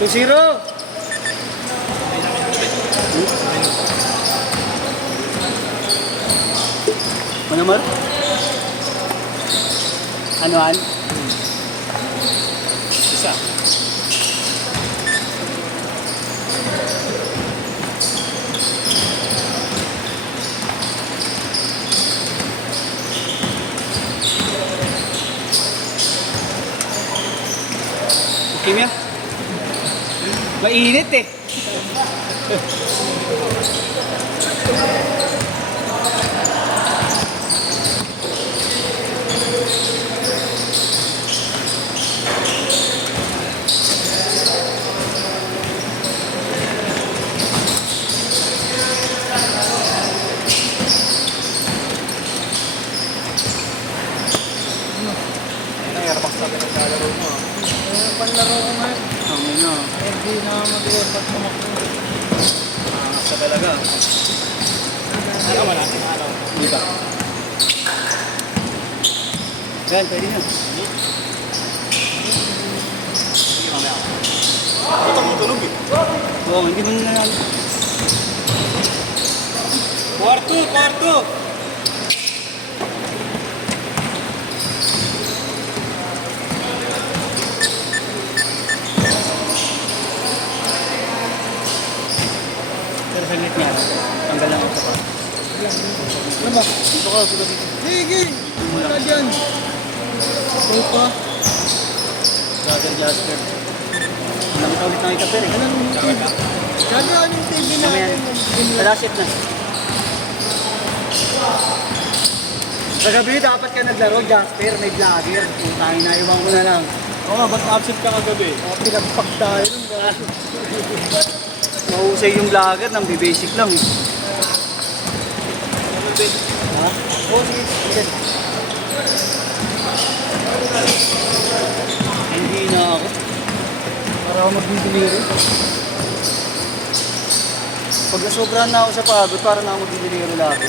2-0. Ano mar? Anuan? Isa. Kimya? Mainit eh. Airbox na pinaglalaro mo. Panlaro ko nga. Amin na. Hindi na mag-airbox tumakbo. Nakakasa talaga. Ano wala? Ano? Di ba? Yan, pwede na. Ito tumutulog eh. Oo, hindi mo na lang. Kwarto! Kwarto! Pero helmet niya. Tanggal lang ako pa. Ano ba? Dito ka, suga dito. Sige! Wala dyan. Tropa. Brother Jasper. Ilang taon ulit nakita pero eh. Anong TV? Gaga, anong TV Mamaya, natin? Malaship na. Sa gabi dapat ka naglaro, Jasper, may vlogger. Putangin na, iwan ko na lang. Oo, ba't absent ka kagabi? Pinagpak tayo nung gaga. Mahusay yung vlogger, nang basic lang eh. Ha? Oo, sige. Sige. Hindi na ako. Para ako magbibili. Pag nasobrahan na ako sa pagod, para na ako magbibili lagi.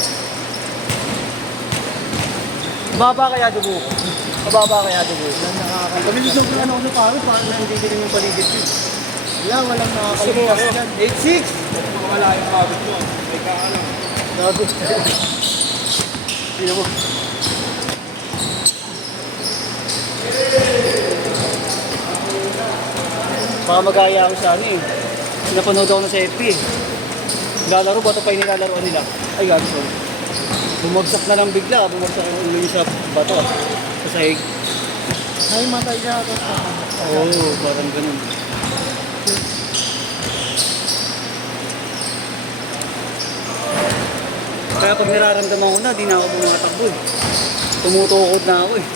Mababa kaya dugo ko? Mababa kaya dugo ko? Walang nakakalimutan. Kami dito na ako sa pagod, para na hindi din yung paligid ko. Wala, walang nakakalimutan dyan. 8-6! Wala yung habit mo. May kaalam. Gago. Sino mo? Baka mag-aya ako sa ano eh. Napanood ako na sa FB eh. Lalaro, bato pa yung nilalaroan nila. Ay, gago, sorry. Bumagsak na lang bigla. Bumagsak yung ulo sa bato. Sa sahig. Ay, matay na ako. Oo, parang ganun. Kaya pag nararamdaman ko na, di na ako bumatakbo eh. Tumutukod na ako eh.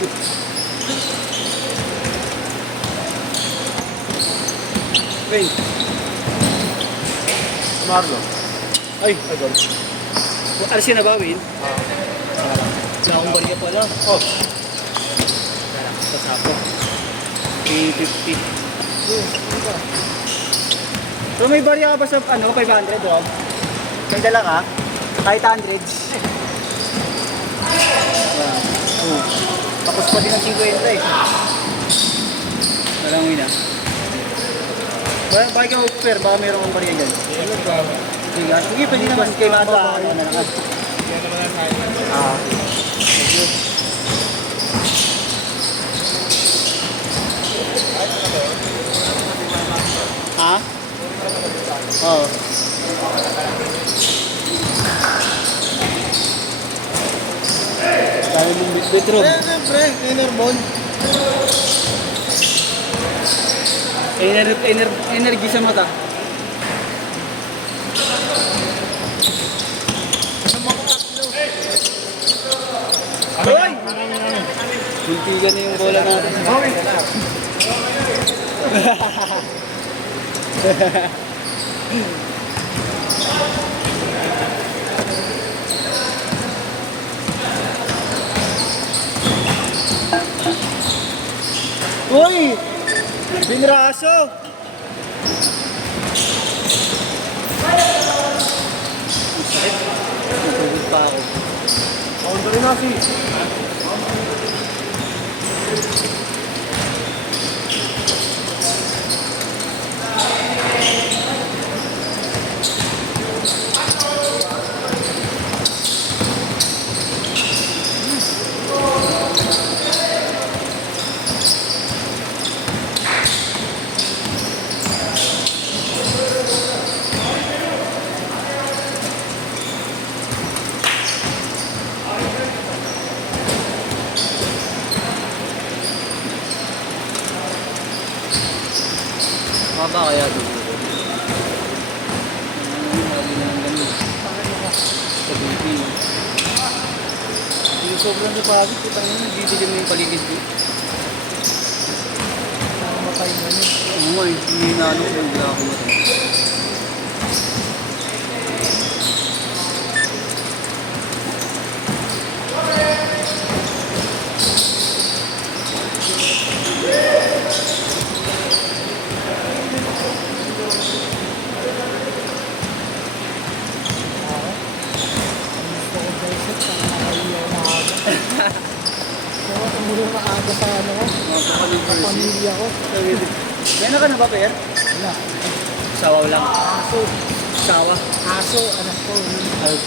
Okay. Marlo. Ay, agad. Alas yun na ba, Win? Wala akong barya pala. Oh. Sa sapo. 350. So may barya ka ba sa ano, 500 Rob? May dala ka? Kahit 100. Oh. Tapos pa din ang 50 eh. Walang Win ah. Bakit ka offer? Baka meron kang barya dyan. Sige, sige, pwede naman kayo mata. Ano na lang. Ah, thank you. Ha? Oo. Kaya mong bitbit room. Eh, siyempre, Enerbon. Energy sa mata. Hoy! Muntigan na yung bola natin. Uy! Binraso! Ang sakit. Natugod pa ako. Counter na si. Mahaba kaya dugo. Sabi na lang ganun. Sa BP. Yung sobrang napagod, putang ina, didilim na yung paligid ko. Matay na yun. Oo nga eh, hindi na ano, hindi na ako matay. Gusto ko basic, nakakaiyaw na aga. So, tumulong na aga sa ano ko, sa pamilya ko. Meron ka na ba, Per? Wala. Sawaw lang. Aso, Sawa. aso, anak ko. Yun.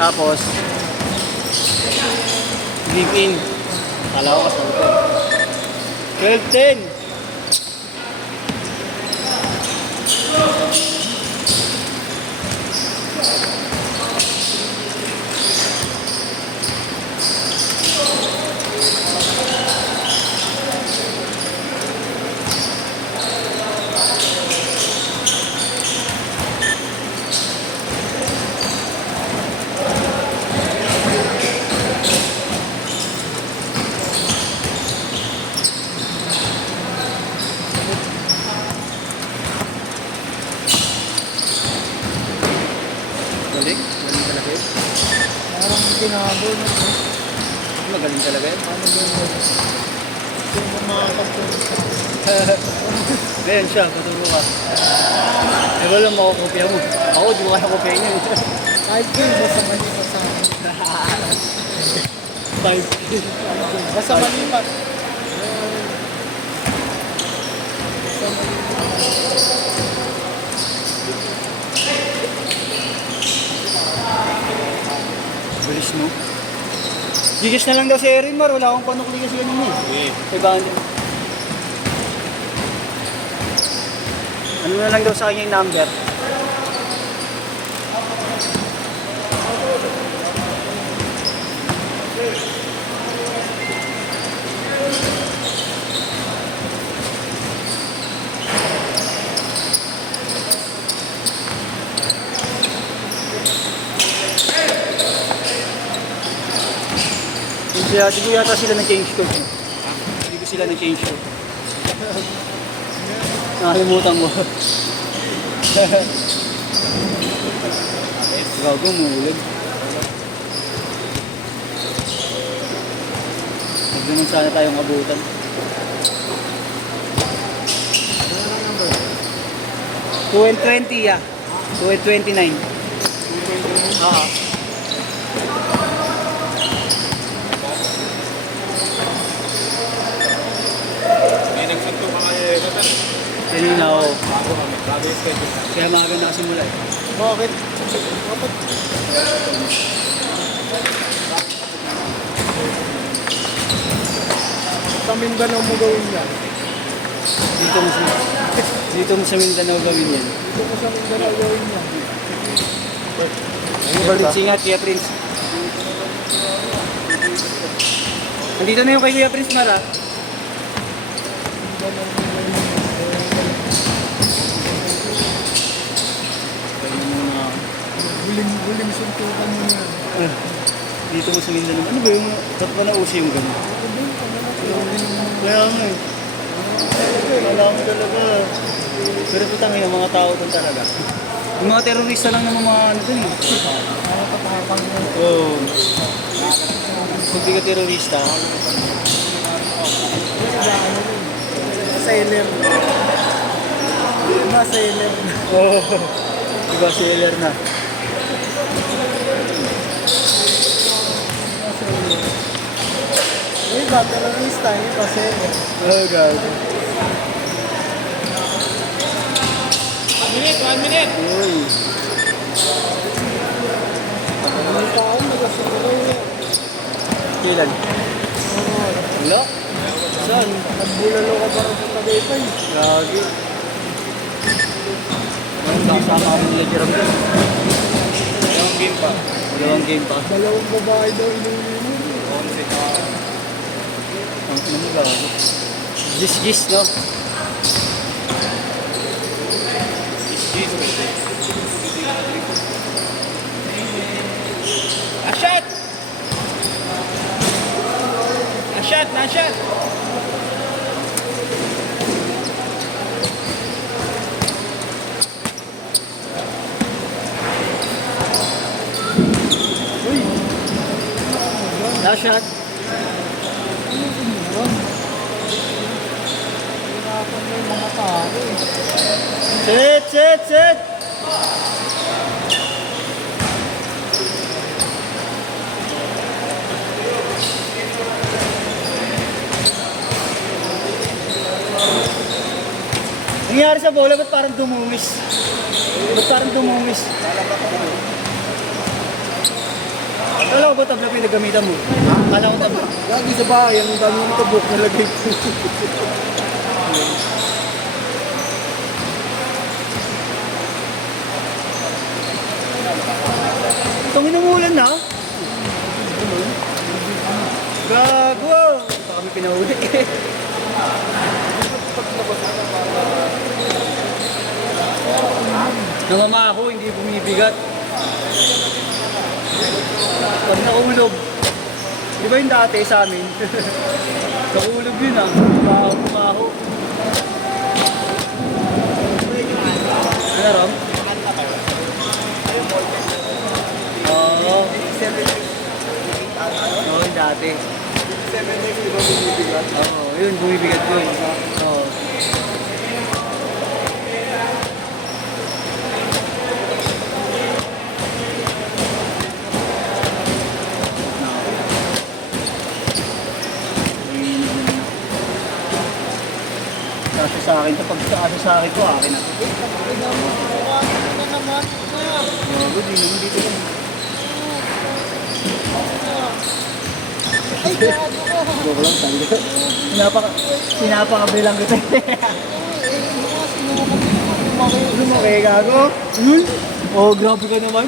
Tapos, sleep in. Kala ko kasama ko. 12-10. Galing. Galing talaga yun. Parang tinabol. Magaling talaga yun. Ano ba yun? Yung makakapagpunta. Ngayon siya, paturo ka. Eh, wala makakopya mo. Ako, di ko kaya kopya niya. Kahit kayo, basta malipat sa akin. 5. Basta malipat. Bilis mo. Gigas na lang daw si Erimar. Wala akong panukli kasi ganun eh. Okay. 500. Ano na lang daw sa kanya yung number? Di ko yata sila na-change code. Hindi ko sila na-change code. Nakalimutan ko. Gago, muulog. Huwag naman sana tayong abutan. 220 ya. 229. Oo. May nagsanto ka kaya Jonathan. Kanina ako. Bago kami. Grabe yung schedule na. Kaya maaga nakasimula eh. Bakit? Sa Mindanao mo gawin yan. Dito mo sa Mindanao gawin yan. Dito mo sa Mindanao gawin yan. Prince, ingat Kuya Prince. Nandito na yung kay Kuya Prince Mara. Huling suntukan mo yan. Dito mo sa Mindanao. Ano ba yung, ba't ba nauso yung gano'n? Kaya mo eh. Wala mo talaga. Pero putang yung mga tao doon talaga. Yung mga terorista lang naman mga ano doon eh. Oo. Kung di ka terorista, Sailor. Sailor. oo. Diba sailor na. Iba, terorista. Iba, sailor. Oh God. 1 minute. Uy. Ang tao, nag-asuro. Kailan? Wala? Saan? Nagbulalo ka ba rin sa Tagaytay? Lagi. Kasama ako nila Jerome doon. Yung game pa. Dalawang game pa. Dalawang babae daw inuwi. Onse ka. Ang ano mo gago. Gis-gis, no? Last shot. Ano yun? Hirapan mo yung mga tao eh. Set, set, set. Nangyari sa bola, ba't parang dumungis? Ba't parang dumungis? Kala ko ba tabla pinagamitan mo? Kala ko tabla. Lagi sa bahay, ang dami ng tabok na lagay ko. Itong inumulan na. Gago! Baka kami pinahuli. Namamaho, hindi bumibigat. Pag naulog, di ba yung dati sa amin? Naulog yun ah, maho. Ano ram? Oo. Oo, yung dati. Oo, yun, bumibigat yun. Oo. Kasi sa akin, kapag sa akin ko, akin na. Ano naman? Gago, di naman dito lang. Ay, gago ko. Gago lang, tangga. Sinapakabilang kita. Lumaki, gago. Yun. Oh, grabe ka naman.